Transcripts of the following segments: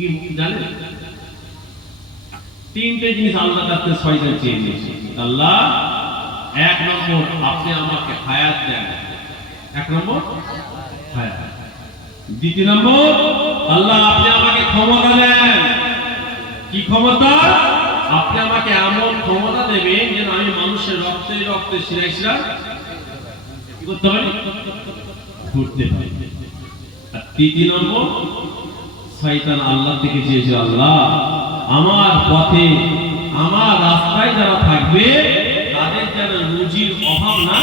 কি জানেন তিনটে জিনিস আল্লাহর কাছে শয়তান চেয়ে নিয়েছে। আল্লাহ এক নম্বর আপনি আমাকে হায়াত দেন, এক নম্বর হায়াত। দ্বিতীয় নম্বর আল্লাহ আপনি আমাকে ক্ষমতা দেন। কি ক্ষমতা? আপনি আমাকে এমন ক্ষমতা দেবেন যেন আমি মানুষের রক্তে রক্তে শিরায় শিরায় কি করতে পারি, ঘুরতে পারি। আর তৃতীয় নম্বর শয়তান আল্লাহ থেকে চেয়েছে আল্লাহ আমার পথে আমার রাস্তায় যারা থাকবে তাদের যেন রুজির অভাব না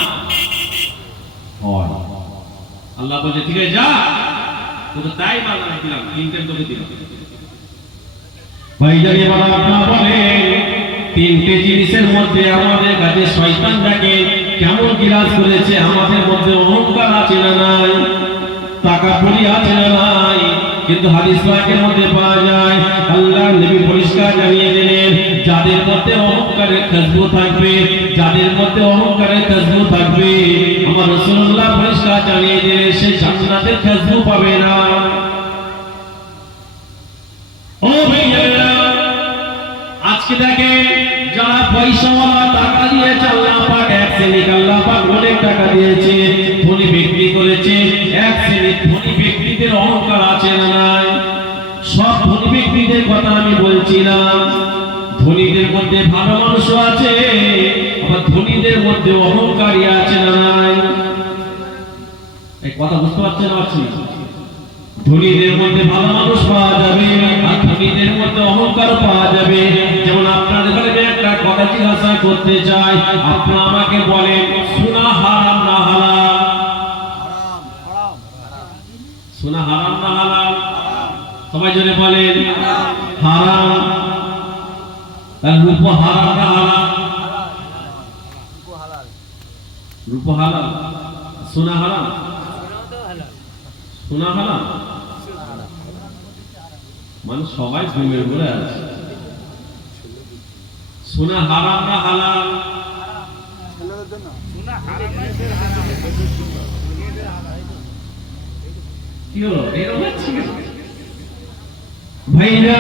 হয়। আল্লাহ বলে ঠিক আছে যা, তোকে তাই বানানো দিলাম, তিনটে তোকে দিলাম। ভাইজান এবার আপনারা বলেন তিনটে জিনিসের মধ্যে আমাদের কাছে শয়তান দেখে কেমন বিরাজ করেছে। আমাদের মধ্যে অহংকার আছে না নাই, তাকাব্বুরি আছে না নাই? কিন্তু হাদিস পাকের মধ্যে পাওয়া যায় আল্লাহ নবী পরিষ্কার জানিয়ে দিলেন যাদের মধ্যে অহংকারের খুশবু থাকবে, যাদের মধ্যে অহংকারের খুশবু থাকবে আমার রাসূলুল্লাহ পরিষ্কার জানিয়ে দিলেন সে জান্নাতের খুশবু পাবে না। ও ভাইরা আজকে দেখে যারা পয়সাওয়ালা টাকা দিয়েছে আল্লাহ পাক এক শ্রেণীর, আল্লাহ পাক অনেক টাকা দিয়েছে, ধনী ব্যক্তি করেছে এক শ্রেণীর ধনী ব্যক্তিদের অহংকার আছে না নাই? সব ধনী ব্যক্তিদের কথা আমি বলছি না, ধনীদের মধ্যে ভালো মানুষও আছে আবার ধনীদের মধ্যে অহংকারী আছে না নাই? এই কথা বুঝতে পারছেন না? ধনীদের মধ্যে ভালো মানুষ পাওয়া যাবে আর ধনীদের মধ্যে অহংকার পাওয়া যাবে। যেমন আপনাদের ঘরে একটা কথা জিজ্ঞাসা করতে চাই, আপনারা আমাকে বলেন সোনা হারাম না হালাল? সোনা হারাম না হালাল? সবাই জোরে বলেন হারাম। আর রূপ হারাম না হালাল? রূপ হালাল, সোনা হারাম? সোনা হারাম মানে সবাই ঘুমের ঘুরে আছে। সোনা হারাম না হালাল? কি হলো এরকম হচ্ছে ভাইরা?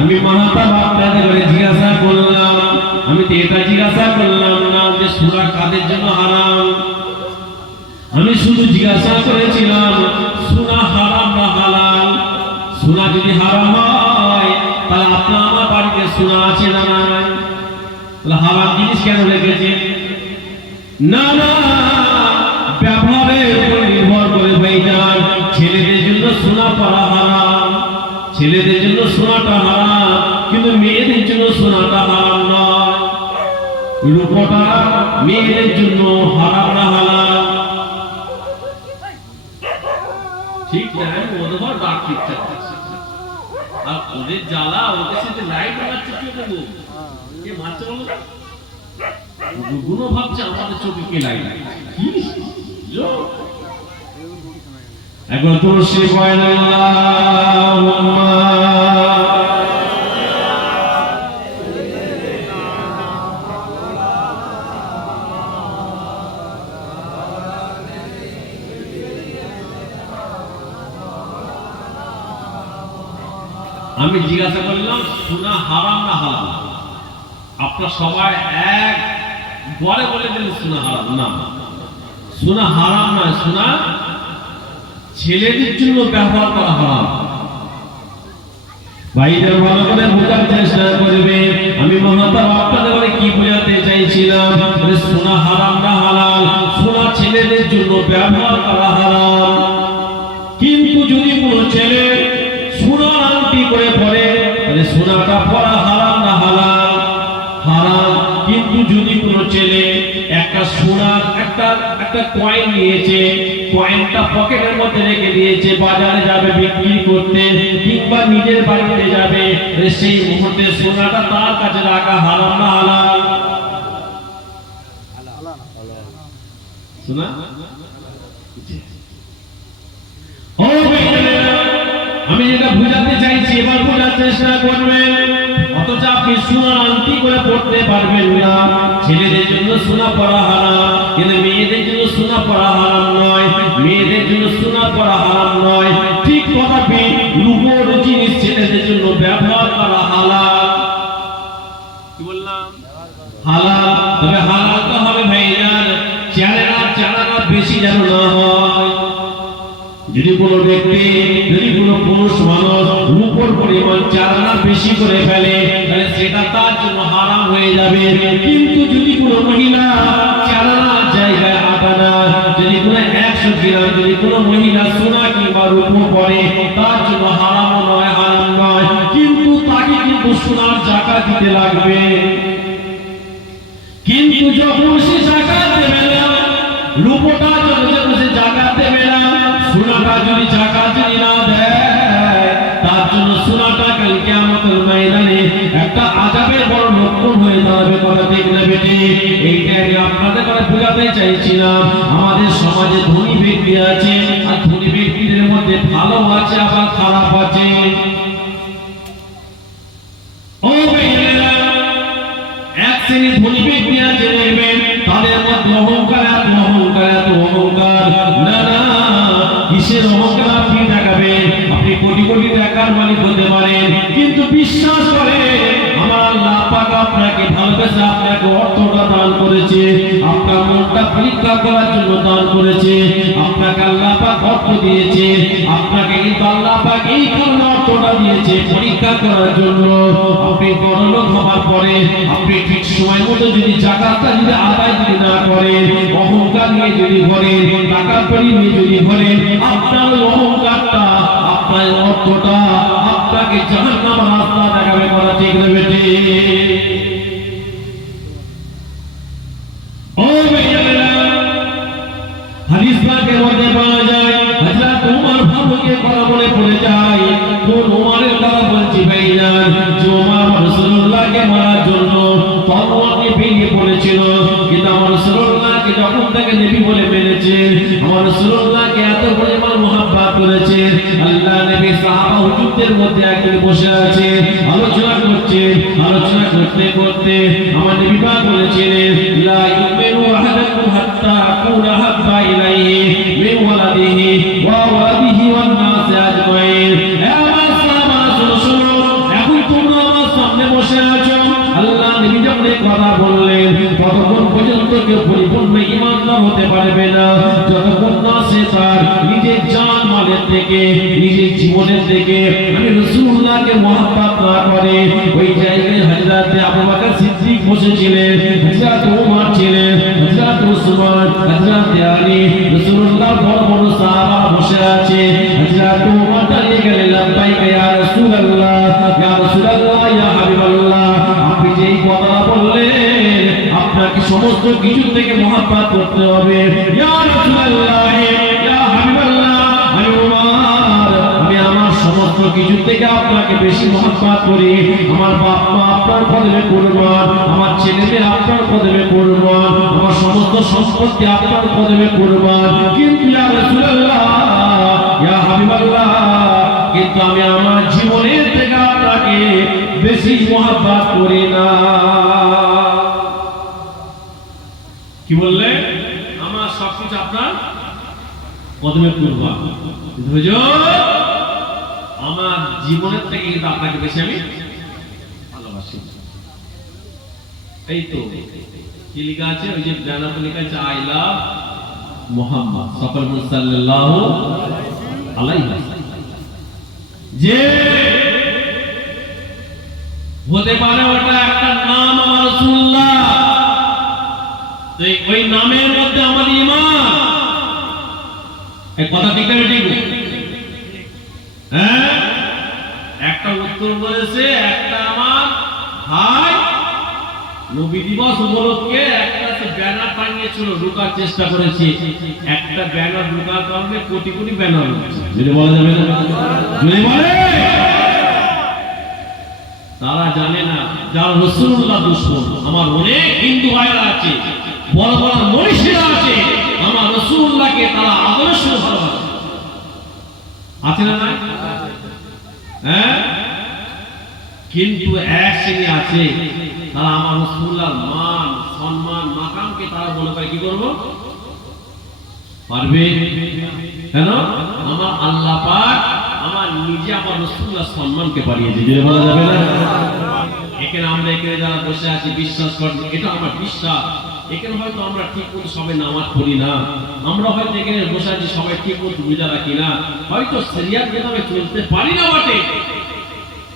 আমি মহাতাব আপনাদের ঘরে জিজ্ঞাসা করলাম, আমি তো এটা জিজ্ঞাসা করলাম না যে সোনা কাদের জন্য হারাম, আমি শুধু জিজ্ঞাসা করেছিলাম সোনা হারাম না হালাল? সোনা যদি হারাম হয় তাহলে আপনার আমার বাড়িতে সোনা আছে না নাই? তাহলে হারাম জিনিস কেন রেখেছে? না না, ব্যবহারের উপর নির্ভর করে ভাইজান। ছেলেদের জন্য সোনা পরা হারাম, ছেলেদের জন্য সোনাটা হারাম, কিন্তু মেয়েদের জন্য সোনাটা হারাম নয়। রূপটা মেয়েদের জন্য হারাম না হালাল? ঠিক জানেন ওদের ডাক ঠিকঠাক আছে আর ওদের জ্বালা ওদের সাথে লাইট মারছে কি দেবো কে মারছে বলো? গুণ ভাবছে আমাদের চোখে কে লাইট কি একবার তুলসী আল্লাহুম্মা আমি জিজ্ঞাসা করলাম সোনা হারাম না হালাল? আপনারা সবাই এক বলে বলে দিলেন সোনা হারাম। না, সোনা হারাম নয়, সোনা ছেলেদের জন্য ব্যবহার করা হারাম। ভাইদের ভালো করে বোঝার চেষ্টা করবে আমি মহাতাব আপনাদের ঘরে কি বোঝাতে চাইছিলাম। সোনা হারাম না হালাল? সোনা ছেলেদের জন্য ব্যবহার করা হারাম, কিন্তু যদি কোনো ছেলে সোনার আংটি করে পরে তাহলে সোনাটা পরা হারাম না হালাল? হারাম। কিন্তু যদি কোনো ছেলে একটা সোনার একটা কয়েন নিয়েছে, কয়েনটা পকেটের মধ্যে রেখে দিয়েছে, বাজারে যাবে বিক্রি করতে কিংবা নিজের বাড়িতে যাবে, সেই মুহূর্তে সোনাটা তার কাছে রাখা হারাম না হালাল? সোনা আমি যেটা বুঝাতে চাইছি এবার বোঝার চেষ্টা করবেন। অথচ আপনি আপনি সোনার আংটি করে পড়তে পারবেন না। ছেলেদের জন্য সোনা পরা হারাম, কিন্তু মেয়েদের জন্য সোনা পরা হারাম নয়। মেয়েদের জন্য সোনা পরা হারাম নয়। ঠিক তথাপি রূপোর জিনিস ছেলেদের জন্য ব্যবহার করা হালাল। কি বললাম? হালাল। তবে হালাল তো হবে ভাইজান, চালানা বেশি যেন না হয়। যদি কোনো ব্যক্তি, যদি কোনো পুরুষ মানুষ রূপোর পরিমাণ চালানা বেশি করে ফেলে, তাহলে সেটা তার জন্য হারাম হয়ে যাবে। কিন্তু যদি কোনো মহিলা চালানার জায়গায় আটানা, যদি কোনো 100 গ্রাম যদি কোনো মহিলা সোনা কিংবা রূপো পরে, তার জন্য হারাম নয়, হারাম নয়। কিন্তু তাকে কিন্তু সোনার জাকাত দিতে লাগবে। কিন্তু যখন সে জাকাত দেবে না, রূপোটা যখন সে জাকাত দেবে না, সোনাটা যদি জাকাত যদি না দেয়, তার জন্য সোনাটা কাল কিয়ামতের ময়দানে একটা আযাবের বড় লক্ষণ হয়ে দাঁড়াবে। কথা ঠিক না বেটি? এইটা আমি আপনাদের করে বোঝাতে চাইছিলাম। আমাদের সমাজে ধনী ব্যক্তি আছে, আর ধনী ব্যক্তিদের মধ্যে ভালো আছে আবার খারাপ আছে। ও ভাইয়েরা, এক শ্রেণীর ধনী ব্যক্তি আছে, দেখবেন তাদের মধ্যে অহংকার, এত অহংকার, এত অহংকার। না না, কিসের অহংকার আপনি দেখাবেন? আপনি কোটি কোটি টাকার মালিক হতে পারেন, কিন্তু বিশ্বাস করে আমার আল্লাহ পাক আপনাকে ভালোবেসে আপনাকে অর্থটা দান করেছে, আপনার মনটা পরীক্ষা করার জন্য দান করেছে। আপনাকে আল্লাহ পাক অর্থ দিয়েছে, আপনাকে কিন্তু আল্লাহ পাক এই কারণে অর্থটা দিয়েছে পরীক্ষা করার জন্য। আপনি বড়লোক হওয়ার পরে আপনি ঠিক সময় মতো যদি জাকাতটা যদি আদায় যদি না করেন, অহংকার নিয়ে যদি ঘরেন, টাকা কড়ি নিয়ে যদি ঘরেন, আপনার অহংকারটা, আপনার অর্থটা আপনাকে জাহান্নামের রাস্তা দেখাবে। করা ঠিক না বেটি? ও ভাইয়েরা, হাদিস পাকের মধ্যে পাওয়া যায়, হযরত ওমর ফারুকের কথা মনে পড়ে যায়। কোন ওমরের কথা বলছি ভাইজান? যে ওমর রাসূলুল্লাহকে মারার জন্য তলোয়ার নিয়ে বেরিয়ে পড়েছিল। কিন্তু আমার রাসূলুল্লাহকে যখন তাকে নবী বলে মেনেছে, আমার রাসূলুল্লাহকে এত পরিমাণ মুহাব্বত করেছে, আল্লাহ নবী সাহাবা হুজুরদের মধ্যে একদিন বসে আছে, আলোচনা করছে। আলোচনা করতে করতে আমার নবী পাক বলেছিলেন, লা ইউমিনু আহাদুকুম হাত্তা আকুনা হাব্বা ইলাইহি মিন ওয়ালাদিহি ওয়া ওয়ালাদিহি ওয়ান নাসি আজমাইন। আমার সাহাবা শুনো, এখন তোমরা আমার সামনে বসে আছো। আল্লাহ নবী যখন এই কথা বললেন, ততক্ষণ পর্যন্ত কেউ পরিপূর্ণ ঈমানদার হতে পারবে না যতক্ষণ না সে তার নিজের জান মালের থেকে, নিজের জীবনের থেকে আমি রাসূলুল্লাহকে মুহাব্বত না করে। ওই জায়গায় হযরত আবু বকর সিদ্দিক বসেছিলেন, হযরত ওমর ছিলেন, হযরত উসমান, হযরত আলী, রাসূলুল্লাহ বড় বড় সাহাবা বসে আছে। হযরত ওমর দাঁড়িয়ে গেলেন, লাব্বাইকা ইয়া রাসূলুল্লাহ, ইয়া রাসূলুল্লাহ, ইয়া হাবিবাল্লাহ, আপনি যেই কথা বললেন আপনাকে সমস্ত কিছু থেকে মুহাব্বত করতে হবে। ইয়া রাসূলুল্লাহ, ইয়া হাবিবাল্লাহ, আমি আমার সমস্ত কিছু থেকে আপনাকে বেশি মুহাব্বত করি। আমার বাপ মা আপনার কদমে কুরবান, আমার ছেলে মেয়ে আপনার কদমে কুরবান, আমার সমস্ত সম্পত্তি আপনার কদমে কুরবান। কিন্তু ইয়া রাসূলুল্লাহ, ইয়া হাবিবাল্লাহ, কিন্তু আমি আমার জীবনের থেকে আপনাকে বেশি মুহাব্বত করি না। কি বললে? আমার সবকিছু আপনার কদমে কুরবান, হুজুর আমার জীবনের থেকে কিন্তু আপনাকে বেশি আমি ভালোবাসি। এই তো কি লেখা আছে? ওই যে জানাতে লেখা আছে, আই লাভ মুহাম্মদ সাল্লাল্লাহু আলাইহি ওয়াসাল্লাম। যে হতে পারে ওটা একটা নাম আমার রাসূলুল্লাহ, ওই নামের মধ্যে আমার ঈমান। এই কথা ঠিক না ঠিক? হ্যাঁ, একটা উত্তর বলেছে, একটা আমার ভাই নবী দিবস উপলক্ষে একটা ব্যানার টাঙিয়েছিল, ঢোকার চেষ্টা করেছে। একটা ব্যানার ঢোকার কারণে কোটি কোটি ব্যানার হচ্ছে, যদি বলা যাবে না, যদি বলে তারা জানে না যারা রাসূলুল্লাহ দুশমন। আমার অনেক হিন্দু ভাইরা আছে, বড় বড় মনীষীরা আছে, আমার রাসূলুল্লাহকে তারা আদর্শ ভালোবাসে। আছে না? হ্যাঁ, কিন্তু এক শ্রেণী আছে, তারা আমার রাসূলুল্লাহর মান সম্মান মাকামকে তারা মনে করে কি করব পারবে কেন? আমার আল্লাহ পাক আমার নিজে আমার রাসূলুল্লাহ সম্মানকে বাড়িয়েছে, যদি বলা যাবে না। এখানে আমরা এখানে যারা বসে আছি বিশ্বাস করেন, এটা আমার বিশ্বাস। এখানে হয়তো আমরা ঠিক মতো সবাই নামাজ পড়ি না, আমরা হয়তো এখানে বসে আছি সবাই ঠিক মতো রোজা রাখি না, হয়তো শরিয়াত কিতাবে চলতে পারি না বটে,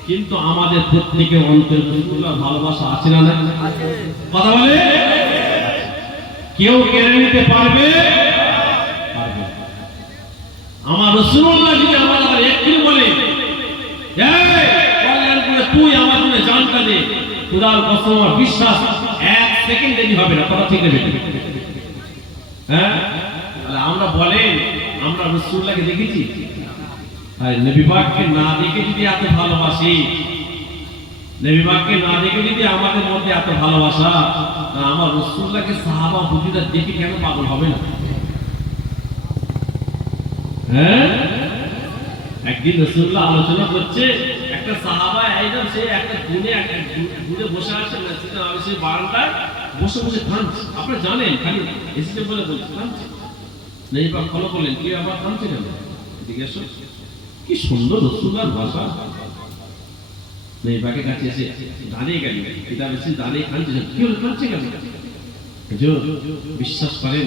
কিন্তু আমাদের প্রত্যেকের অন্তরে রাসূলুল্লাহর ভালোবাসা আছে না? আছে। কথা বলে কেউ কেড়ে নিতে পারবে? আমার রাসূলুল্লাহ যদি আমার আগে একটু বলে, এই কল্যাণপুরে তুই আমার জন্য জানটা দে, খোদার কসম আমার বিশ্বাস এক সেকেন্ড দেরি হবে না। কথা ঠিক নেবে? হ্যাঁ, তাহলে আমরা বলেন আমরা রাসূলুল্লাহকে দেখেছি? আর নবী পাককে না দেখে যদি এত ভালোবাসি, নবী পাককে না দেখে যদি আমাদের মধ্যে এত ভালোবাসা, আমার রাসূলুল্লাহকে সাহাবা হুজুরা দেখে কেন পাগল হবে না? হ্যাঁ, একদিন রাসূলুল্লাহ আলোচনা করছে, একটা সাহাবা একদম সে একটা গুণে বসে আছে মসজিদে নববীর বারান্দায় বসে বসে কাঁদছে। আপনারা জানেন, খালি এসেছে বলে বলছে কাঁদছে। নবী পাক ফলো করলেন, কি আবার কাঁদছে কেন? জিজ্ঞেস কি সুন্দর রাসূলুল্লাহর ভাষা। নবী পাকের কাছে এসে দাঁড়িয়ে গেলেন, কিতাব এসে দাঁড়িয়ে কাঁদছে, কি হলো কাঁদছে কেন? বিশ্বাস করেন,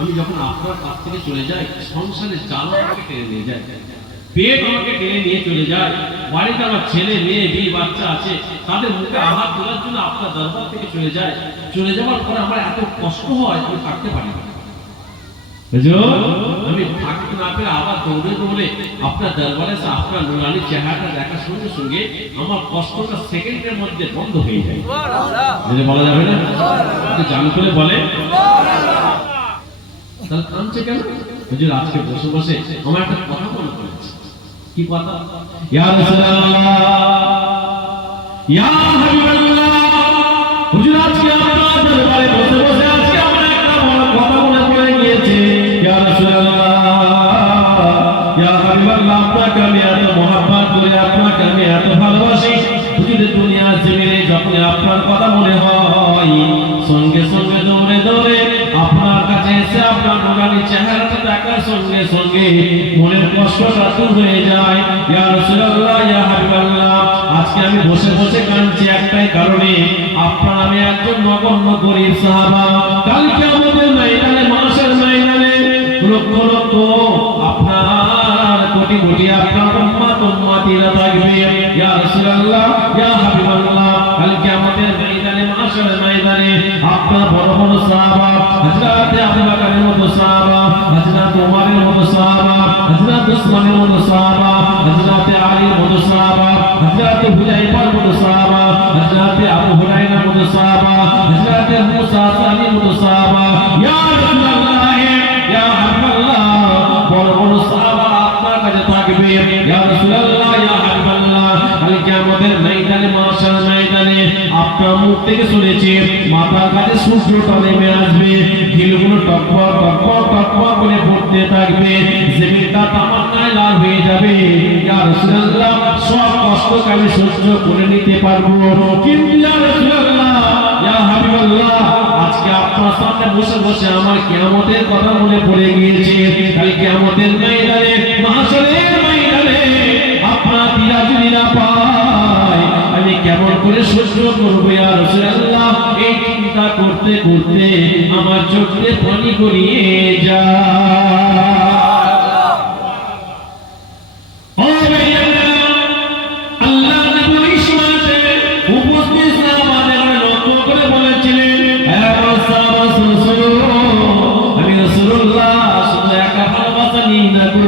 আমি যখন আপনার কাছ থেকে চলে যাই, সংসারে জ্বালা আমাকে টেনে নিয়ে যায়, পেট আমাকে টেনে নিয়ে চলে যায়, বাড়িতে আমার ছেলে মেয়ে বিয়ে বাচ্চা আছে, তাদের মুখে আঘাত তোলার জন্য আপনার দরবার থেকে চলে যায়। চলে যাওয়ার পরে আমার এত কষ্ট হয়, আমি থাকতে পারি না। আমি থাকতে না পেরে আবার দৌড়ে দৌড়ে আপনার দরবারে এসে আপনার নুরানি চেহারাটা দেখার সঙ্গে সঙ্গে আমার কষ্টটা সেকেন্ডের মধ্যে বন্ধ হয়ে যায়। বলা যাবে না? জান করে বলে তাহলে কাঁদছে কেন? হুজুর আজকে বসে বসে আমার একটা কথা মনে পড়েছে। কি কথা? ইয়া রাসূলুল্লাহ, ইয়া হাবিবাল্লাহ, হুজুর আজকে আপনার দরবারে বসে বসে আজকে আমার একটা বড় কথা মনে পড়ে গিয়েছে। ইয়া রাসূলুল্লাহ, ইয়া হাবিবাল্লাহ, আপনাকে আমি এত মহব্বত করি, আপনাকে আমি এত ভালোবাসি। হুজুর দুনিয়ার জমিনে যখন আপনার কথা মনে হয়, সঙ্গে সঙ্গে দৌড়ে দৌড়ে আপনার কাছে এসে আপনার নুরানি চেহারাটা দেখার সঙ্গে সঙ্গে মনের কষ্টটা দূর হয়ে যায়। ইয়া রাসূলুল্লাহ, ইয়া হাবিবাল্লাহ, আজকে আমি বসে বসে কাঁদছি একটাই কারণে, আপনার আমি একজন নগণ্য গরীব সাহাবা। কালকে আমাদের ময়দানে, মাশার ময়দানে লক্ষ লক্ষ আপনার কোটি কোটি আপনার উম্মতিরা থাকবে। ইয়া রাসূলুল্লাহ, ইয়া হাবিবাল্লাহ, কালকে আমাদের ময়দানে, মাশার ময়দানে আপনার বড় বড় সাহাবা, হযরত আবু বকরের মতো সাহাবা, হযরত ওমরের মতো সাহাবা, হযরত উসমানের মতো সাহাবা, হযরত আলীর মতো সাহাবা, হযরত হুযায়ফার মতো সাহাবা, হযরত আবু হুরায়রার মতো সাহাবা, হযরত মুসা সালির মতো সাহাবা, ইয়া রাসূলুল্লাহ, ইয়া হাবিবাল্লাহ, বড় বড় সাহাবা আপনার কাছে থাকবে। ইয়া রাসূলুল্লাহ, ইয়া হাবিবাল্লাহ, কালকে আমাদের ময়দানে, মাশার ময়দানে আপনার মুখ থেকে শুনেছি মাথার কাছে সূর্যটা নেমে আসবে, ঢিলগুলো টকবক টকবক টকবক করে পড়তে থাকবে, জমিনটা তামান্নায় লাল হয়ে যাবে। ইয়া রাসূলুল্লাহ, সব কষ্টকে আমি সহ্য করে নিতে পারবো, কিন্তু ইয়া রাসূলুল্লাহ, ইয়া হাবিবাল্লাহ, আজকে আপনার সামনে বসে বসে আমার কিয়ামতের কথা মনে পড়ে গিয়েছে। কাল কিয়ামতের ময়দানে, মাহশরের ময়দানে আপনার দিদা যদি না পায়, আমি কেমন করে সহ্য করবো? ইয়া রাসূলুল্লাহ, এই চিন্তা করতে করতে আমার চোখে পানি গড়িয়ে যায়। আল্লাহ নবী ওই সময়তে উপস্থিত সাহাবাদের লক্ষ্য করে বলেছিলেন, আমি রাসূলুল্লাহ শুধু একা ভালোবাসা নিই না গো,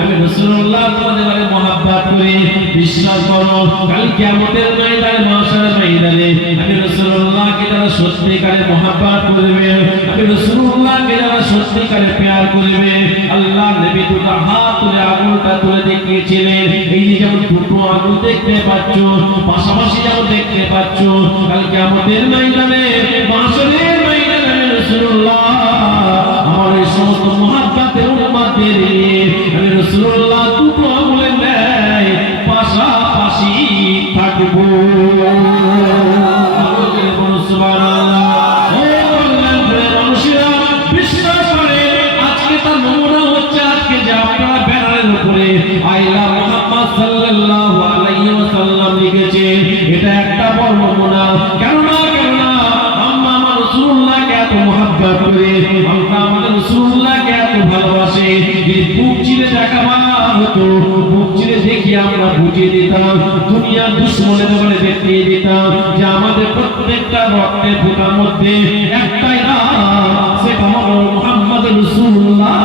আমি রাসূলুল্লাহ তোমাদের মহব্বত করি। বিশ্বাস করো, কাল কিয়ামতের ময়দানে, মাশারের ময়দানে আমি রাসূলুল্লাহকে যারা সত্যিকারের মহব্বত করবে, আমি রাসূলুল্লাহকে যারা সত্যিকারের প্যার করবে, আল্লাহ নবী দুটো হাত তুলে আঙুলটা তুলে দেখিয়েছিলেন। এই যে যেমন দুটো আঙুল দেখতে পাচ্ছ, পাশাপাশি যেমন দেখতে পাচ্ছ, কাল কিয়ামতের ময়দানে, মাশারের ময়দানে আমি রাসূলুল্লাহ আমার এই সমস্ত মহব্বতের উম্মতদের আমি রাসূলুল্লাহ দুটো আঙুলের ন্যায় পাশাপাশি থাকবে। রাখিবো। সুবহানাল্লাহ। ও কল্যাণপুরের মানুষেরা বিশ্বাস করে আজকে তার নমুনা হচ্ছে আজকে যে আপনারা ব্যানারের উপরে আই লাভ মুহাম্মদ সাল্লাল্লাহু আলাইহি ওয়াসাল্লাম লিখেছে, এটা একটা বড় নমুনা। কেননা আমরা আমার রাসূলুল্লাহকে এত মহব্বত করে, আমরা আমাদের রাসূলুল্লাহকে এত ভালোবাসি, যে বুক চিরে দেখাবার হতো, বুক চিরে দেখি আমরা বুঝিয়ে দিতাম, দুনিয়ার দুশ্মনের বলে দেখিয়ে দিতাম যে আমাদের প্রত্যেকটা রক্তের ফোঁটার মধ্যে একটাই নাম, সেটা হলো মুহাম্মদ রাসূলুল্লাহ।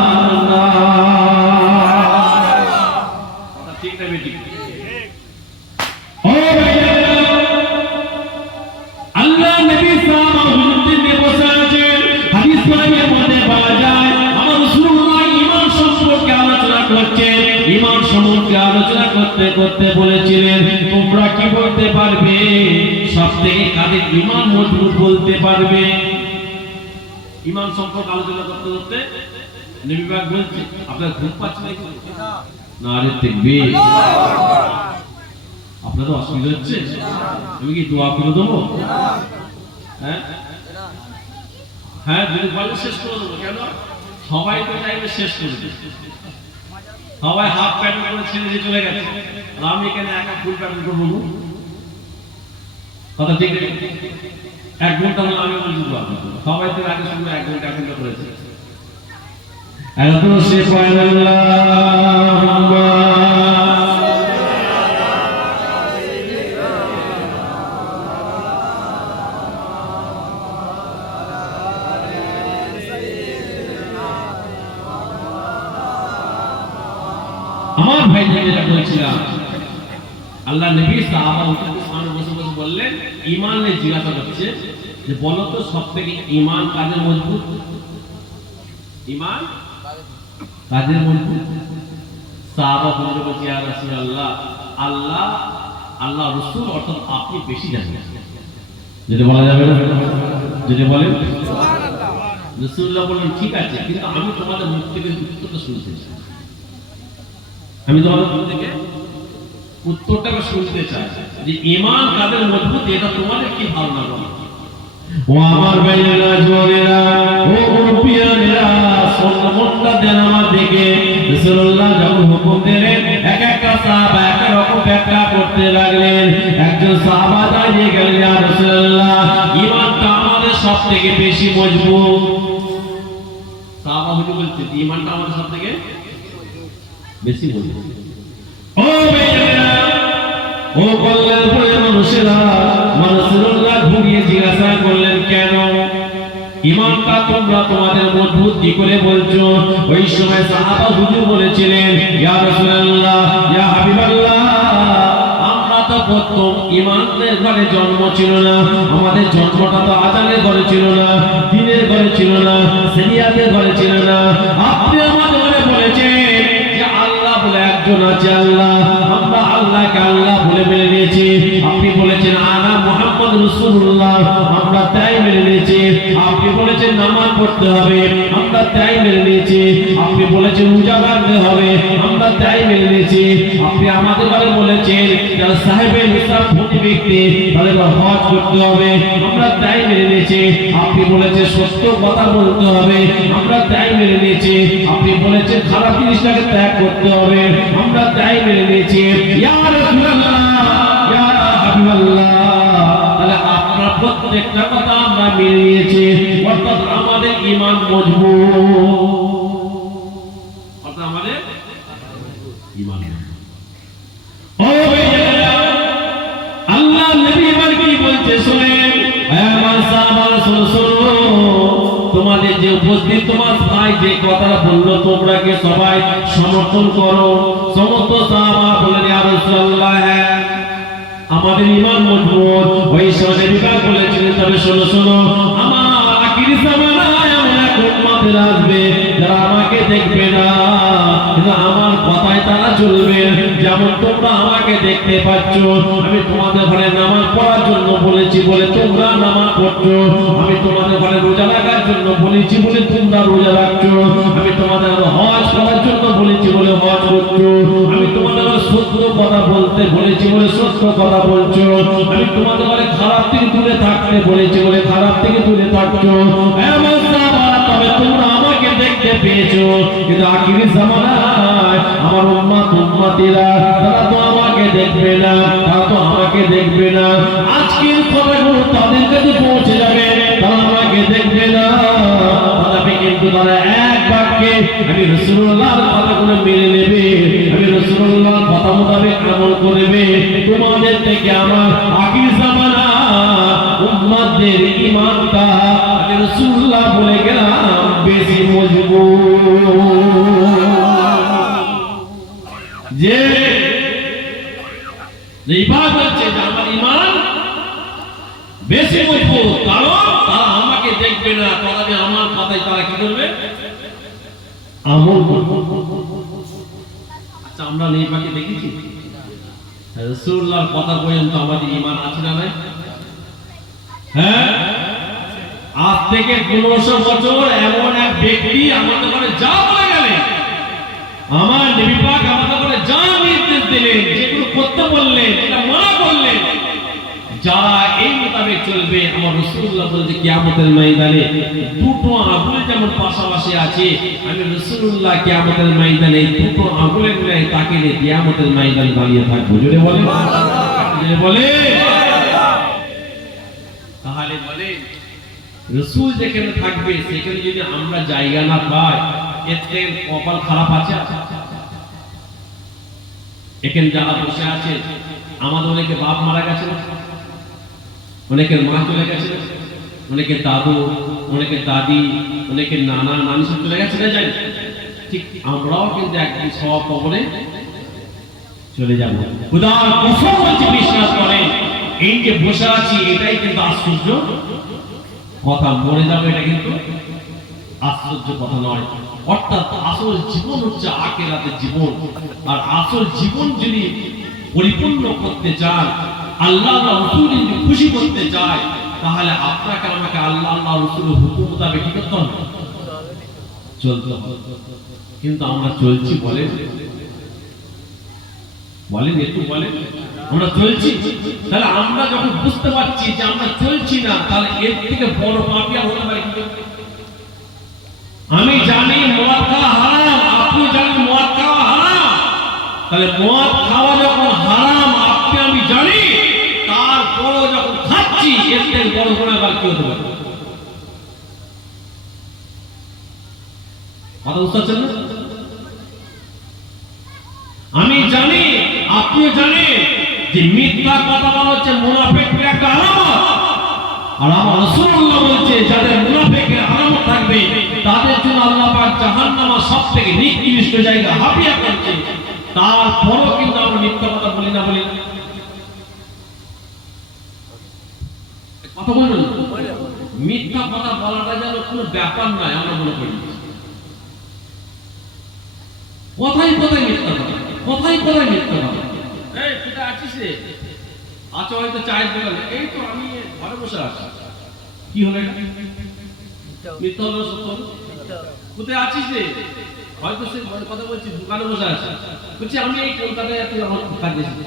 ঠিক না বেটি? আল্লাহ নবী সাহাবাদের নিয়ে বসে আছেন, হাদিস পাকের মধ্যে পাওয়া যায় আমার রাসূলুল্লাহ ঈমান সম্পর্কে আলোচনা করছেন। ঈমান সম্পর্কে আলোচনা করতে করতে বলেছিলেন, তোমরা কি বলতে পারবে সবথেকে কাদের ঈমান মজবুত বলতে পারবে? ঈমান সম্পর্কে আলোচনা করতে করতে নবী পাক বলছে, আপনারা ঘুম পাচ্ছেন না? নারে তাকবীর। আপনাদের অসুবিধা হচ্ছে? আমি কি দোয়া করে দেবো? হ্যাঁ হ্যাঁ, যদি বলে শেষ করে দেবো। কেন? সবাই তো চাইবে শেষ করে দেবে, সবাই হাফ প্যান্ট করে ছেড়ে দিয়ে চলে গেছে, আমি এখানে একা ফুল প্যান্ট করবো। কথা ঠিক নেই? 1 ঘন্টা হলো আমি বলছি দোয়া করবো, সবাই তো আগে শুনলো 1 ঘন্টা 1 ঘন্টা করেছে। এখন সে আমার ভাই যেটা বলছিলাম, আল্লাহ নবী সাহাবা সামনে বসে বসে বললেন, ঈমান নিয়ে জিজ্ঞাসা করছে যে বলো তো সবথেকে ঈমান কাদের মজবুত? ঈমান কাদের মজবুত? সাহাবা বলছে ইয়া রাসূলুল্লাহ, আল্লাহ আল্লাহ রাসূল অর্থাৎ আপনি বেশি জানেন। যদি বলা যাবে না, যদি বলেন সুবহানাল্লাহ। রাসূলুল্লাহ বললেন ঠিক আছে, কিন্তু আমি তোমাদের মুখ থেকে উত্তরটা শুনতে চাই, আমি তোমাদের মুখ থেকে উত্তরটাকে শুনতে চাই যে ঈমান কাদের মজবুত, এটা তোমাদের কি ধারণা? বলো। ও আমার ভাইয়েরা, জোরেরা, ও মুরব্বিয়ানেরা, মনটা দেন আমার দিকে। রাসূলুল্লাহ যখন হুকুম দিলেন, এক একটা সাহাবা এক এক রকম ব্যাখ্যা করতে লাগলেন। একজন সাহাবা দাঁড়িয়ে গেলেন, ইয়া রাসূলুল্লাহ, ঈমানটা আমাদের সবথেকে বেশি মজবুত। সাহাবা হুজুর বলছে ঈমানটা আমাদের সবথেকে বেশি মজবুত। ও ভাইয়েরা, ও কল্যাণপুরের মানুষেরা, রাসূলুল্লাহ ঘুরিয়ে জিজ্ঞাসা করলেন, কেন ঈমানটা তোমরা তোমাদের মজবুত কি করে বলছো? ওই সময় সাহাবা হুজুর বলেছিলেন, ইয়া রাসূলুল্লাহ, ইয়া হাবিবাল্লাহ, আমরা তো প্রথম ঈমানের ঘরে জন্ম ছিল না, আমাদের জন্মটা তো আযানের ঘরে ছিল না, দ্বীনের ঘরে ছিল না, শরিয়াতের ঘরে ছিল না। আপনি আমাদের ঘরে বলেছেন যে আল্লাহ বলে একজন আছে, আল্লাহ, আমরা আল্লাহকে আল্লাহ বলে মেনে নিয়েছি। আপনি বলেছেন আনা মুহাম্মদ রাসূলুল্লাহ, আমরা তাই মেনে নিয়েছি। আপনি বলেছেন নামাজ পড়তে হবে, আমরা তাই মেনে নিয়েছি। আপনি বলেছেন রোজা রাখতে হবে, আমরা তাই মেনে নিয়েছি। আপনি আমাদের ঘরে বলেছেন যারা সাহেবে নিসাব ধনী ব্যক্তি তাদের হজ করতে হবে, আমরা তাই মেনে নিয়েছি। আপনি বলেছেন সত্য কথা বলতে হবে, আমরা তাই মেনে নিয়েছি। আপনি বলেছেন খারাপ জিনিসটাকে ত্যাগ করতে হবে, আমরা তাই মেনে নিয়েছি। ইয়া রাসূলুল্লাহ, ইয়া হাবিবাল্লাহ, তাহলে আপনার প্রত্যেকটা কথা আমরা মেনে নিয়েছি, অর্থাৎ আমাদের ঈমান মজবুত, অর্থাৎ আমাদের ঈমান। ও ভাইয়েরা, আল্লাহ নবী এবার কি বলছে শুনেন, আমার সাহাবা শুনো, তোমাদের যে উপস্থিত তোমার ভাই যে কথাটা বললো তোমরা কি সবাই সমর্থন করো? সমস্ত সাহাবা বললেন, ইয়া রাসূলুল্লাহ, আমাদের ঈমান মজবুত। ওই সময় বিভাগ বলেছিলেন, তবে শোনো, আমার আখির জামানায় এমন এক উম্মত আসবে যারা আমাকে দেখবে না, কিন্তু আমার কথা কথায় তারা চলবে। যেমন তোমরা আমাকে দেখতে পাচ্ছ, আমি তোমাদের ঘরে নামাজ পড়ার জন্য বলেছি বলে তোমরা নামাজ পড়ছো, আমি তোমাদের ঘরে রোজা রাখার জন্য বলেছি বলে তোমরা রোজা রাখছো, আমি তোমাদের ঘরে হজ করার জন্য বলেছি বলে হজ করছো, আমি তোমাদের ঘরে সত্য কথা বলতে বলেছি বলে সত্য কথা বলছো, আমি তোমাদের ঘরে খারাপ থেকে দূরে থাকতে বলেছি বলে খারাপ থেকে দূরে থাকছো। তবে তোমরা আমাকে দেখতে পেয়েছো, কিন্তু আখিরি জামানায় আমার উম্মতিরা তারা তো আমাকে দেখবে না, তারা তো আমাকে দেখবে না। আজকের কথাগুলো তাদের কাছে পৌঁছে যাবে, তারা আমাকে দেখবে না, তথাপি কিন্তু তারা এক বাক্যে আমি রাসূলুল্লাহর কথাগুলো মেনে নেবে, আমি রাসূলুল্লাহর কথা মোতাবেক আমল করবে। তোমাদের থেকে আমার আখির জামানা উম্মতদের ঈমানটা আমি রাসূলুল্লাহ বলে গেলাম বেশি মজবুত। যে ইবাদত হচ্ছে যে আমার ঈমান বেশি মজবুত, কারণ তারা আমাকে দেখবে না, তবে আমার কথাই তারা কি করবে? আমল করবে। আচ্ছা, আমরা নেই পাকে দেখেছি রাসূলুল্লাহর কথা পর্যন্ত আমাদের ঈমান আছে না নাই? হ্যাঁ, আজ থেকে 1500 বছর এমন এক ব্যক্তি আমাদের ঘরে যা বলে গেলেন, আমার নবী পাক আমাদের ঘরে যা নির্দেশ দিলেন, যেগুলো করতে বললেন, এটা মানা করলেন, যারা এই মোতাবেক চলবে, আমার রাসূলুল্লাহ বলেছে কিয়ামতের ময়দানে দুটো আগুন যেমন পাশাপাশি আছে, আমি রাসূলুল্লাহ কিয়ামতের ময়দানে দুটো আগুনের ন্যায় তাকে নিয়ে কিয়ামতের ময়দানে দাঁড়িয়ে থাকবো। জোরে বলেন, জোরে বলেন। তাহলে বলে রাসূল যেখানে থাকবে সেখানে যদি আমরা জায়গা না পাই, এতে কপাল খারাপ আছে। এখানে যারা বসে আছে, আমাদের অনেকে বাপ মারা গেছে, অনেকের মা চলে গেছে, অনেকের দাদু, অনেকের দাদি, অনেকের নানা নানি সব চলে গেছে, না যায়? ঠিক আমরাও কিন্তু একদিন সব কবরে চলে যাব। খোদার কসম বলছি, বিশ্বাস করেন, এই যে বসে আছি এটাই কিন্তু আশ্চর্য কথা, মরে যাবে এটা কিন্তু আশ্চর্য কথা নয়। অর্থাৎ আসল জীবন হচ্ছে আখিরাতের জীবন, আর আসল জীবন যদি পরিপূর্ণ করতে চান, আল্লাহ আল্লাহ রাসূল যদি খুশি করতে চায়, তাহলে আপনাকে আমাকে আল্লাহ আল্লাহ রাসূলের হুকুম মোতাবেক কি করতে হবে? চলতে হবে। কিন্তু আমরা চলছি বলেন, বলেন একটু বলেন, আমরা চলছি? তাহলে আমরা যখন বুঝতে পারছি যে আমরা চলছি না, তাহলে এর থেকে বড় পাপী আর হতে পারে কি? আমি জানি মদ খাওয়া হারাম, আপনি জানেন মদ খাওয়া হারাম, তাহলে মদ খাওয়া যখন হারাম আপনি আমি জানি, তারপরও যখন খাচ্ছি এর থেকে বড় গুনাহগার কি হতে পারে? কথা বুঝতে পারছেন না? আমি জানি, আপনিও জানেন যে মিথ্যা কথা বলা হচ্ছে মুনাফিকের একটা আলামত, আর আমার রাসূলুল্লাহ বলছে যাদের মুনাফিকের আলামত থাকবে তাদের জন্য আল্লাহ পাক জাহান্নামে সবথেকে নিকৃষ্ট জায়গা হাবিয়া করছে। তারপরও কিন্তু আমরা মিথ্যা কথা বলি না, বলি না? কথা বলবেন, মিথ্যা কথা বলাটা যেন কোনো ব্যাপার নয় আমরা মনে করি। কথাই কথাই মিথ্যা কথা, কথাই কথাই মিথ্যা কথা। এই কোথায় আছিস রে? আচ্ছা, হয়তো চায়ের দোকানে। এই তো আমি ঘরে বসে আছি। কি হলো এটা? মিথ্যা হলো, সত্য হলো? কোথায় আছিস রে? হয়তো সে কথা বলছি দোকানে বসে আছে, বলছি আমি এই কলকাতায় এত আমার কাজ এসেছি।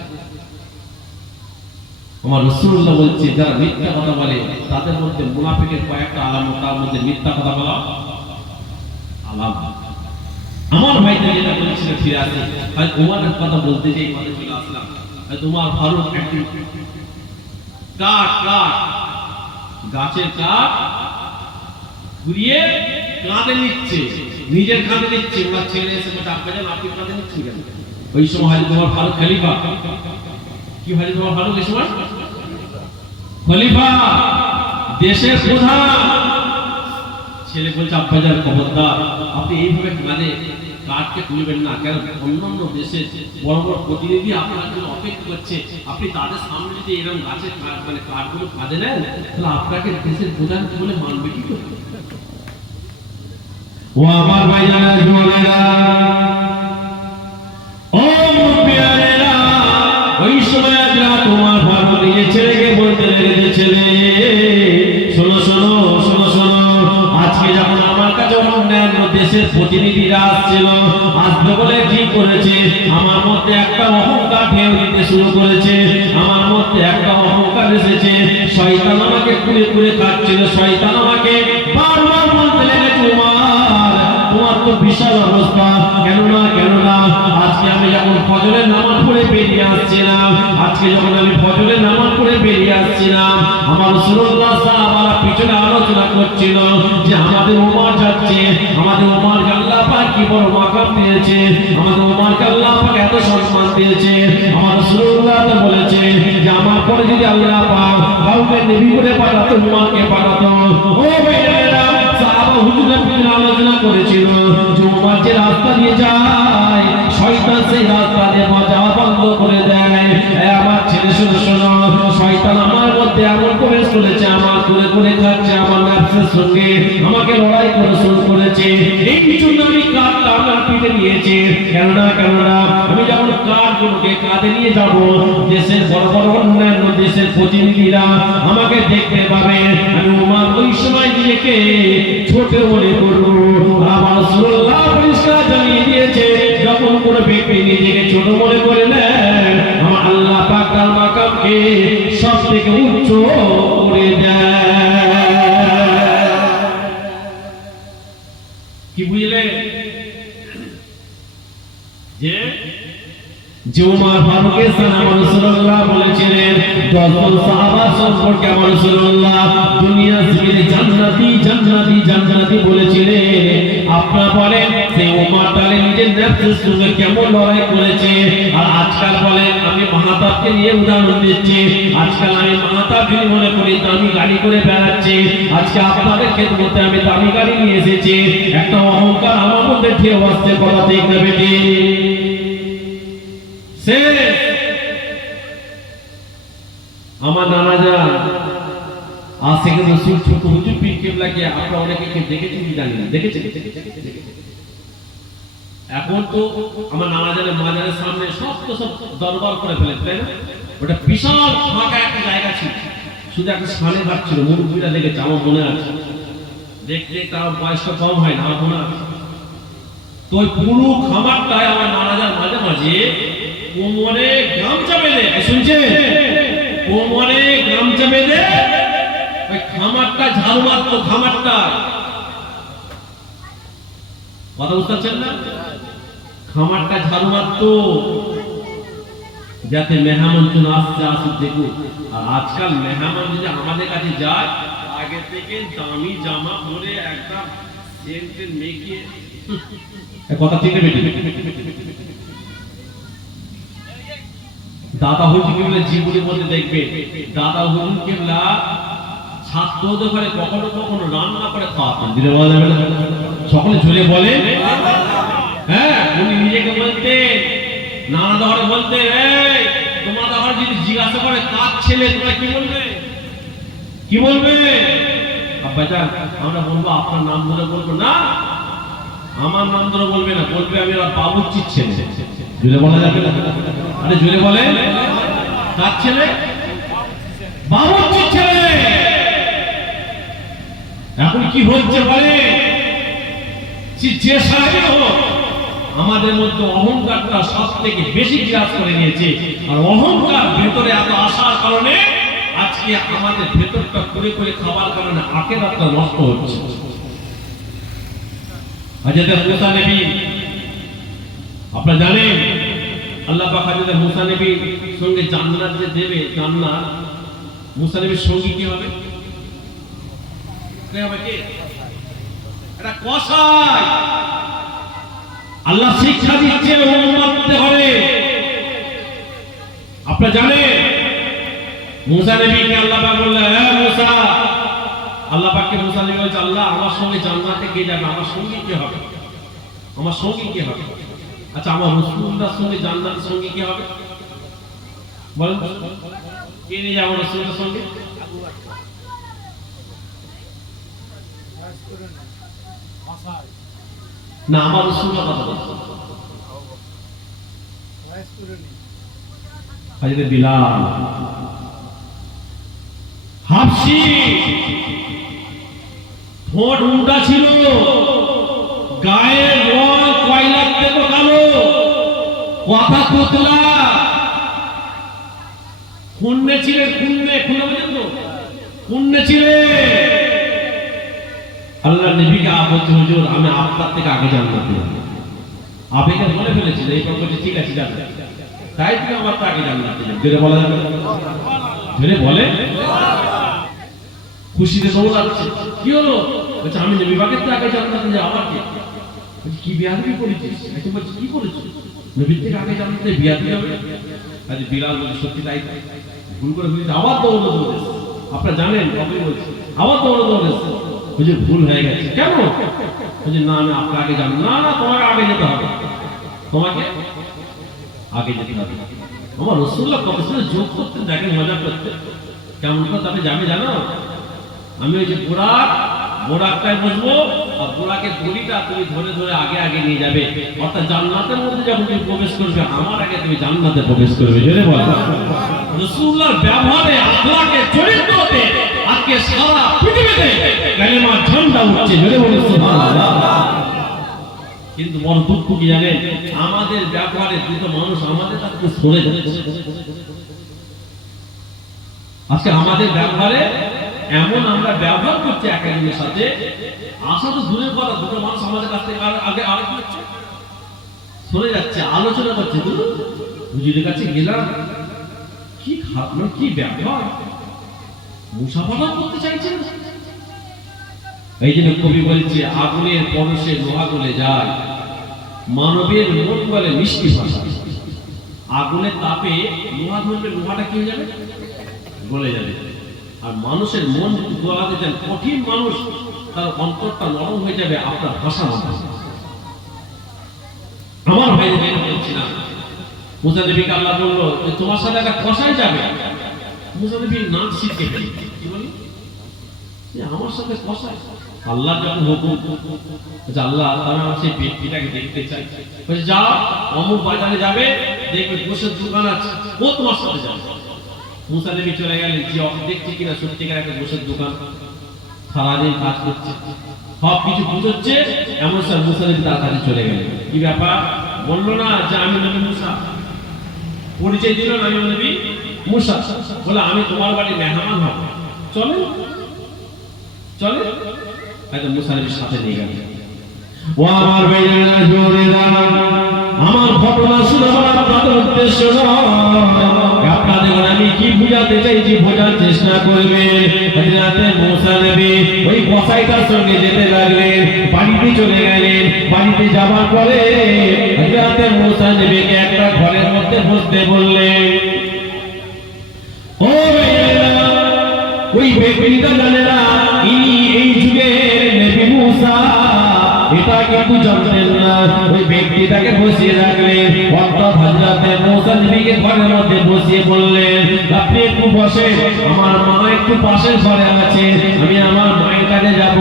আমার রাসূলুল্লাহ বলছে যারা মিথ্যা কথা বলে তাদের মধ্যে মুনাফিকের কয়েকটা আলামত, তার মধ্যে মিথ্যা কথা বলা আলামত। আমার ভাইদের যেটা বলেছিল ফিরে আসে, হয় ওমারের কথা বলতে যে কথা চলে আসলাম, হয় তোমার ফারুক একটি কাঠ গাছের কাঠ ঘুরিয়ে কাঁধে নিচ্ছে, নিজের কাঁধে নিচ্ছে, ওনার ছেলে এসে বলছে আপনি জান আপনি কাঁধে নিচ্ছেন কেন? ওই সময় হাজি তোমার ফারুক খলিফা, কি হাজি তোমার ফারুক এই সময় খলিফা, দেশের প্রধান। ছেলে বলছে আব্বাজান খবরদার, আপনি এইভাবে কাঁধে কাঠকে তুলবেন না, কেন অন্যান্য দেশের বড় বড় প্রতিনিধি আপনার জন্য অপেক্ষা করছে, আপনি তাদের সামনে যদি এরকম গাছের মানে কাঠগুলো কাঁধে নেন, তাহলে আপনাকে দেশের প্রধান বলে মানবে কি করে? ও আমার ভাইজানেরা, রে, শোনো শোনো শোনো শোনো, আজকে যখন আমার কাছে অন্যান্য দেশের প্রতিনিধিরা আসছিল, আসবে বলে ঠিক করেছে, আমার মধ্যে একটা অহংকার ঢেউ দিতে শুরু করেছে, আমার মধ্যে একটা অহংকার এসেছে। শয়তান আমাকে কুড়ে কুড়ে খাচ্ছিল, শয়তান আমাকে বারবার বলতে লেগেছে, তোমার তো বিশাল অবস্থা, কেননা আজকে আমি যখন ফজরের নামাজ পড়ে বেরিয়ে আসছিলাম, আমার রাসূলুল্লাহ সাহাবারা পিছনে আলোচনা করছিল যে আমাদের ওমর যাচ্ছে, আমাদের ওমরকে আল্লাহ পাক কি বড় মাকাম দিয়েছে, আমাদের ওমরকে আল্লাহ পাক এত সম্মান দিয়েছে। আমার রাসূলুল্লাহ তো বলেছে যে আমার পরে যদি আল্লাহ পাক কাউকে নবী করে পাঠাতো, ওমরকে পাঠাতো। ও ভাইরা, সাহাবা হুজুররা পিছনে আলোচনা করেছিল যে ওমর যে রাস্তা দিয়ে যায়, শয়তান সেই রাস্তা দিয়ে যাওয়া বন্ধ করে দেয়। আমার ছেলে শোনো শোনো, শয়তান আমার মধ্যে এমন প্রবেশ করেছে, আমার করে করে খাচ্ছে, আমার নফসের সঙ্গে আমাকে লড়াই করে শুরু করেছে। এই জন্য আমি কাঁধটা আমার পিঠে নিয়েছি, কেননা আমি যখন কাঁধগুলোকে কাঁধে নিয়ে যাব, দেশের বড় বড় অন্যান্য দেশের প্রতিনিধিরা আমাকে দেখতে পাবে, আমি ওমর ওই সময় নিজেকে ছোট মনে করবো। আমার রাসূলুল্লাহ পরিষ্কার জানিয়ে দিয়েছে, যখন কোনো ব্যক্তি নিজেকে ছোট মনে করে নেয়, আমার আল্লাহ পাক তার মাকামকে সব থেকে উচ্চ করে দেয়। কি বুঝলে? যে ওমর ফারুকের সাথে আমার রাসূলুল্লাহ বলেছিলেন, 10 জন সাহাবা সম্পর্কে আমার রাসূলুল্লাহ দুনিয়া জমিনে জান্নাতি জান্নাতি জান্নাতি বলেছিলেন। আপনারা বলেন সেই ওমর তাহলে নিজের নফসের সঙ্গে কেমন লড়াই করেছে? আর আজকাল বলেন, আমি মাহাতাবকে নিয়ে উদাহরণ দিচ্ছি, আজকাল আমি মাহাতাবকে মনে করি দামি গাড়ি করে বেড়াচ্ছি, আজকে আপনাদের খেদমতে আমি দামি গাড়ি নিয়ে এসেছি, একটা অহংকার আমার মধ্যে ঢেউ আসছে, কথা ঠিক না বেটি? আমার নানা যান আশিক রাসূল ছোট হুজুর পীর কিবলাকে আপনারা অনেকে দেখেছেন কি জানি না, দেখেছেন? এখন তো আমার নানা জানের মাজারের সামনে সব দরবার করে ফেলেছে, তাই না? ওটা বিশাল ফাঁকা একটা জায়গা ছিল, শুধু একটা সামনে ঘাট ছিল, মুরব্বীরা দেখেছে, আমার মনে আছে, দেখতে তার বয়সটা কম হয় না, আমার মনে আছে। তো ওই পুরো খামারটায় আমার নানা যান মাঝে মাঝে কোমরে গামছা বেঁধে, শুনছেন? কোমরে গামছা বেঁধে ওই খামারটা ঝাড়ু মারতো, খামারটা, কথা বুঝতে পারছেন না? খামারটা ঝাড়ু মারতো যাতে মেহমান জন আসছে আসুক দেখুক। আর আজকাল মেহমান যদি আমাদের কাছে যায়, আগে থেকে দামি জামা পরে একদম সেন্টেন মেখে, কথা ঠিক নেবে? দাদা হুজুর কিবলা জীবনের মধ্যে দেখবে, দাদা হুজুর কিবলা ছাত্রদের ঘরে কখনো কখনো রান্না করে খাওয়াতেন, দিলে বলা যাবে না? সকলে ঝুলে বলে, হ্যাঁ, উনি নিজেকে বলতেন, নানা দাহরে বলতেন, এই তোমার দাহর যদি জিজ্ঞাসা করে কার ছেলে, তোমরা কি বলবে? কি বলবে? আব্বাজান আমরা বলবো আপনার নাম ধরে বলবো না, আমার নাম ধরে বলবে না, বলবে আমি বাবুর্চির ছেলে, ঝুলে বলা যাবে না? আরে ঝুলে বলে কার ছেলে? বাবুর্চির ছেলে। এখন কি হচ্ছে বলে, যে সাহেব হোক, আমাদের মধ্যে অহংকারটা সব থেকে বেশি বিরাজ করে নিয়েছে। আর অহংকার ভেতরে এত আসার কারণে আজকে আমাদের ভেতরটা করে করে খাবার কারণে আখিরাতটা নষ্ট হচ্ছে। হযরত মুসা নবী, আপনারা জানেন আল্লাহ পাক হযরত মুসা নবীর সঙ্গে জান্নাত যে দেবে, জান্নাত মুসা নবীর সঙ্গী কি হবে? কে হবে? কে? এটা কসাই। আল্লাহ শিক্ষা দিচ্ছে উম্মত হবে। আপনারা জানেন মুসা নবীকে আল্লাহ পাক বললেন, হে মুসা, আল্লাহ পাককে মুসা নবী বলছে, আল্লাহ আমার সঙ্গে জান্নাতে কে যাবে? আমার সঙ্গী কে হবে? আমার সঙ্গী কে হবে? আচ্ছা, আমার রাসূলুল্লাহর সঙ্গে জান্নাতের সঙ্গী কে হবে? বলেন কে নিয়ে যাবে রাসূলের সঙ্গে? না, আমার রাসূলুল্লাহ কথা বলছে। হযরত বিলাল হাফসি, ঠোঁট উল্টা ছিল, গায়ের রং কয়লার থেকে কালো, কথা তোতলা, খুন্নে ছিলেন, খুন্নে বলেন তো, খুন্নে ছিলেন। আল্লাহ নবীকে বলছে, হুজুর আমি আপনার থেকে আগে জান্নাতে যাব। আবেগে বলে ফেলেছিল, এই বলছে ঠিক আছে যাবে, তাই তুমি আমার তো আগে জান্নাতে যাবে। জোরে বলা যাবে, জোরে বলে, খুশিতে দৌড়াচ্ছে। কি হলো? বলছে আমি নবী পাকের তো আগে জান্নাতে যাব। আমার কি বিয়াদবি করেছিস? আমি বলছি কি করেছিস? নবীর থেকে আগে জান্নাতে বিয়াদবি হবে? আজ বিলাল বলে সত্যি তাই, ভুল করে ফেলেছি, আবার দৌড়েছে। আপনারা জানেন কবে বলছি, আবার দৌড়েছে। বুঝে ভুল হয়ে গেছে। কেন? বলছে না আমি আপনার আগে যাব। না না, তোমাকে আগে যেতে হবে, তোমাকে আগে যেতে হবে। আমার রাসূলুল্লাহ কত সুন্দর যোগ করতে, দেখেন মজা করতে, কেমন কথা আপনি যাবে জানো? আমি ওই যে বোরাকটায় বসবো, আর বোরাকের দড়িটা তুমি ধরে ধরে আগে আগে নিয়ে যাবে, অর্থাৎ জান্নাতের মধ্যে যখন তুমি প্রবেশ করবে আমার আগে তুমি জান্নাতে প্রবেশ করবে। জোরে বল। রাসূলুল্লাহর ব্যবহারে, আখলাকে, চরিত্রতে আজকে সারা পৃথিবীতে কালেমার ঝান্ডা উঠছে। জোরে বলুন সুবহানাল্লাহ। কিন্তু বড় দুঃখ কি জানেন? আমাদের ব্যবহারে দুটো মানুষ আমাদের কাছে সরে যাচ্ছে। আজকে আমাদের ব্যবহারে এমন আমরা ব্যবহার করছি এক একজনের সাথে, আশা তো দূরের কথা, দুটো মানুষ আমাদের কাছ থেকে আগে আরেক হচ্ছে, সরে যাচ্ছে, আলোচনা করছে। হুজুরের কাছে গেলাম, কি খারাপ, কি ব্যবহার, মুসাফাহা করতে চাইছে। এই জন্য কবি বলছে, আগুনের পরশে লোহা গলে যায়, মানবের মন বলে মিষ্টি ভাষা। আগুনের তাপে লোহা ধরলে লোহাটা কি হয়ে যাবে? গলে যাবে। আর মানুষের মন গলাতে চান, কঠিন মানুষ, তার অন্তরটা নরম হয়ে যাবে আপনার ভাষা মাধ্যমে। আমার ভাইদের জন্য বলছিলাম, মুসা নবীকে আল্লাহ বলল যে তোমার সাথে একটা কসাই যাবে। মুসা নবী নাচ শিখতে পেরে কি বলি, আমার সাথে কসাই? আল্লাহ যখন হুকুম, আল্লাহ তারা সেই ব্যক্তিটাকে দেখতে চাই, যাও অমুক বাজারে যাবে, দেখবে গোশের দোকান আছে, ও তোমার সাথে যাবে। মুসা নবী চলে গেলেন, যে দেখছে কিনা সত্যিকার একটা গোশের দোকান, সারাদিন কাজ করছে, সব কিছু বুঝছে, এমন স্যার মুসা নবী তার কাছে চলে গেলেন। কি ব্যাপার? বললো না যে আমি নবী মুসা, পরিচয় দিল না আমি নবী মুসা, বলে আমি তোমার বাড়ি মেহমান হব, চলে চলে। হয়তো মুসা নবীর সাথে নিয়ে গেল। ও আমার ভাইয়েরা, জোরে দাঁড়ান, আমার ঘটনা শোনাবার আপনাদের উদ্দেশ্য নয়, আপনাদের আমি কি বুঝাতে চাইছি বোঝার চেষ্টা করবেন। হযরত মুসা নবী ওই কসাইটার সঙ্গে যেতে লাগলেন, বাড়িতে চলে গেলেন। বাড়িতে যাবার পরে হযরত মুসা নবীকে একটা ঘরের মধ্যে বসতে বললেন। ও ভাইয়েরা, ওই ব্যক্তিটা জানে না ইনি এই যুগের নবী মুসা, এটা কিন্তু জানতেন না। ওই ব্যক্তিটাকে বসিয়ে রাখলেন, অর্থাৎ হযরত মুসা নবীকে ঘরের মধ্যে বসিয়ে বললেন, আপনি একটু বসেন, আমার মা একটু পাশের ঘরে আছে, আমি আমার মায়ের কাছে যাব।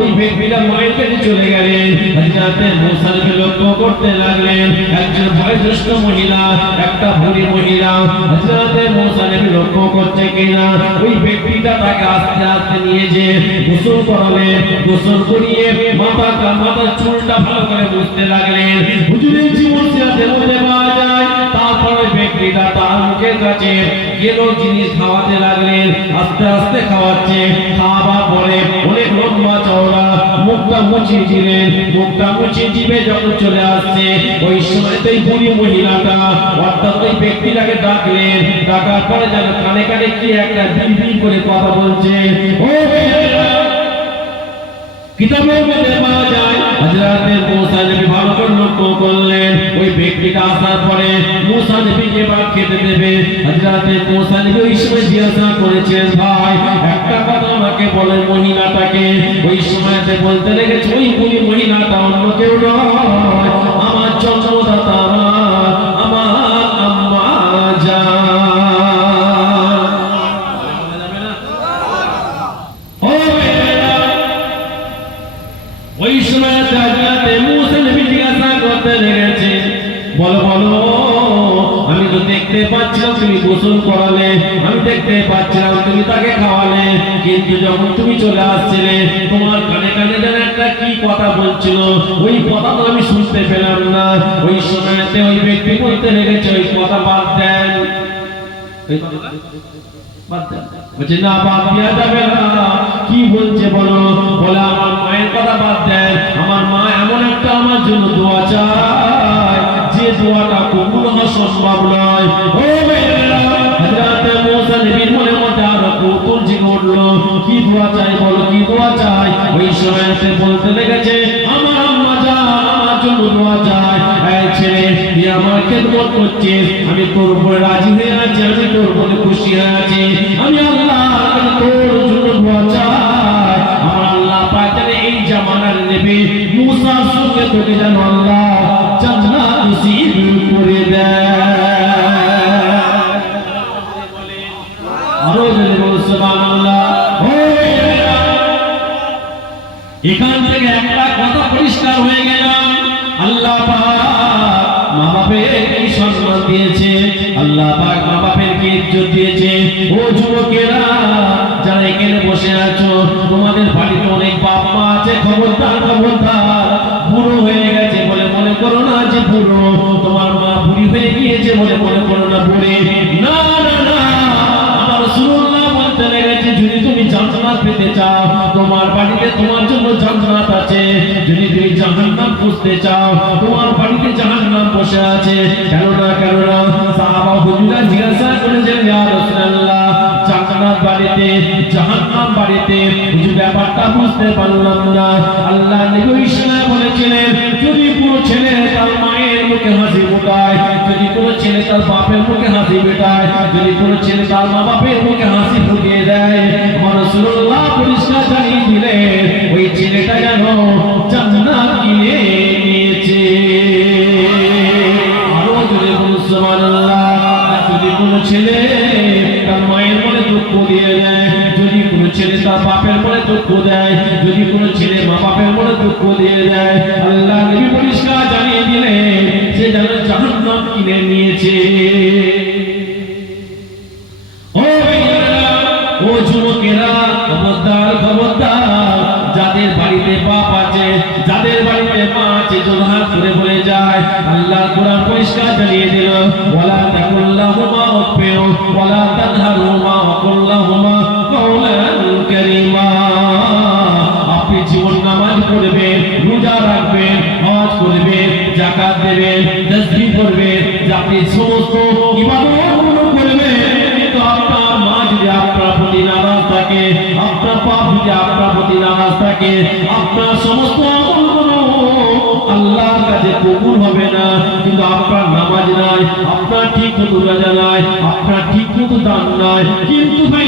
ওই ব্যক্তিটা মায়ের কাছে চলে গেলেন। হযরত মুসা নবী লক্ষ্য করতে লাগলেন, একজন বয়োজ্যেষ্ঠ মহিলা, একটা বুড়ি মহিলা হযরত মুসা নবী লক্ষ্য করছে কিনা। ওই ব্যক্তিটা তাকে আস্তে আস্তে নিয়ে যে গোসল করালেন, গোসল করিয়ে মাথার চুলটা ভালো করে মুছতে লাগলেন। হুজুরের জীবন সিরাতের মধ্যে পাওয়া যায়। তারপরে ব্যক্তিটা তার মুখের কাছে গেল জিনিস খাওয়াতে লাগলেন, আস্তে আস্তে খাওয়াচ্ছে। খাওয়াবার পরে অনেক লম্বা চওড়া মুখটা মুছিয়ে দিলেন। মুখটা মুছিয়ে দিবে যখন চলে আসছে, ওই সময়তেই বুড়ি মহিলাটা অর্থাৎ ওই ব্যক্তিটাকে ডাকলেন। ডাকার পরে যেন কানে কানে কি একটা বিড়বিড় করে কথা বলছে। ও কিতাবের মধ্যে পাওয়া যায়, হযরত মুসা নবী ভালো করে লক্ষ্য করলেন, ওই ব্যক্তিটা আসার পরে মুসা নবীকে ভাত খেতে দেবে। হযরত মুসা নবী ওই সময় জিজ্ঞাসা করেছেন, ভাই একটা কথা আমাকে বলেন, মহিলাটাকে? ওই সময়তে বলতে লেগেছে, ওই বুড়ি মহিলাটা অন্য কেউ নয়, আমার জন্মদাতা, আমার আম্মা জান। ওই সময় হযরত মুসা নবী জিজ্ঞাসা করতে লেগেছে, বলো বলো, আমি তো দেখতে পাচ্ছিলাম তুমি গোসল করালে, আমি দেখতে পাচ্ছিলাম তুমি তাকে খাওয়ালে, কিন্তু যখন তুমি চলে আসছিলে তোমার কানে কানে যেন একটা কি কথা বলছিল, ওই কথা তো আমি শুনতে পেলাম না। ওই সময়তে ওই ব্যক্তি বলতে লেগেছে ওই কথা বাদ দেন, ওই কথাটা বাদ দেন। বলছে না, বাদ দেওয়া যাবে না। কি বলছে বলো? বলে আমার মায়ের কথা বাদ দেন, আমার মা এমন একটা আমার জন্য দোয়া চায় যে দোয়াটা কবুল হওয়া সম্ভব নয়। ও মেয়েরা, হযরত মুসা নবীর মনের মধ্যে আরো কৌতূহল জেগে উঠলো, কি দোয়া চাই বলো, কি দোয়া চাই? ওই সময়তে বলতে লেগেছে আমার আম্মা জান আমার জন্য দোয়া চায়, এই ছেলে তুই আমার খেদমত করছিস, আমি তোর উপরে রাজি হয়ে আছি, আমি তোর উপরে খুশি হয়ে আছি, আমি আল্লাহ তোর জন্য দোয়া চাই। আমার আল্লাহ পাক যেন এই জামানার নবী মুসার সঙ্গে তোকে যেন আল্লাহ জান্নাত নসিব করে দেয়। আরো বলেন সুবহানাল্লাহ। এখান থেকে একটা কথা পরিষ্কার হয়ে গেল, আল্লাহ পাক মা বাপের কি সম্মান দিয়েছে, আল্লাহ পাক মা বাপের কি ইজ্জত দিয়েছে। ও যুবকেরা যারা এখানে বসে আছো, তোমাদের বাড়িতে অনেক বাপ মা আছে, খবরদার খবরদার, বুড়ো হয়ে গেছে বলে মনে করো না যে বুড়ো, তোমার মা বুড়ি হয়ে গিয়েছে বলে মনে করো না বুড়ি, না না না। আমার রাসূলুল্লাহ বলতে লেগেছে যদি তুমি জান্নাত পেতে চাও, তোমার বাড়িতে তোমার জন্য জান্নাত আছে, যদি তুমি জাহান্নাম খুঁজতে চাও তোমার বাড়িতে জাহান্নাম বসে আছে। কেন না সাহাবা হুজুরা জিজ্ঞাসা করেছেন ইয়া রাসূলুল্লাহ, জান্নাত বাড়িতে জাহান্নাম বাড়িতে কিছু ব্যাপারটা বুঝতে পারলাম না। আল্লাহ নবী ইসলাম বলেছিলেন যদি কোনো ছেলে তার মায়ের মুখে হাসি ফোটায়, যদি কোনো ছেলে তার বাপের মুখে হাসি ফোটায়, যদি কোনো ছেলে তার মা বাপের মুখে হাসি ফুটিয়ে দেয়, আমার রাসূলুল্লাহ পরিষ্কার জানিয়ে দিলেন ওই ছেলেটা যেন জান্নাত কিনে নিয়েছে। আরো জোরে বলুন সুবহানাল্লাহ। যদি কোনো ছেলে তার মায়ের মনে দুঃখ দিয়ে দেয়, যদি কোনো ছেলে তার বাপের মনে দুঃখ দেয়, যদি কোনো ছেলে মা বাপের মনে দুঃখ দিয়ে দেয়, আল্লাহ নবী পরিষ্কার জানিয়ে দিলেন সে যেন জাহান্নাম কিনে নিয়েছে। ও ভাইয়েরা, ও যুবকেরা, খবরদার খবরদার, যাদের বাড়িতে বাপ আছে, যাদের বাড়িতে মা আছে, জোরহাত করে বলে যায়, আল্লাহ কোরআন পরিষ্কার জানিয়ে দিল ওয়ালা তাকুল্লাহুমা উফফিন ওয়ালা তানহারহুমা ওয়া কুল্লাহুমা কাওলান কারীমা। আপনি জীবন নামাজ পড়বেন, রোজা রাখবেন, হজ করবেন, যাকাত দেবেন, তাসবিহ করবেন, আপনি সমস্ত ইবাদতগুলো করবেন, কিন্তু আপনার মা যদি আপনার প্রতি নারাজ থাকে, আপনার বাপ যদি আপনার প্রতি নারাজ থাকে, আপনার সমস্ত আমলগুলো আল্লাহর কাছে কবুল হবে না। কিন্তু আপনার নামাজ নাই, আপনার ঠিক মতো রোজা নাই, আপনার ঠিক মতো দান নাই, কিন্তু ভাই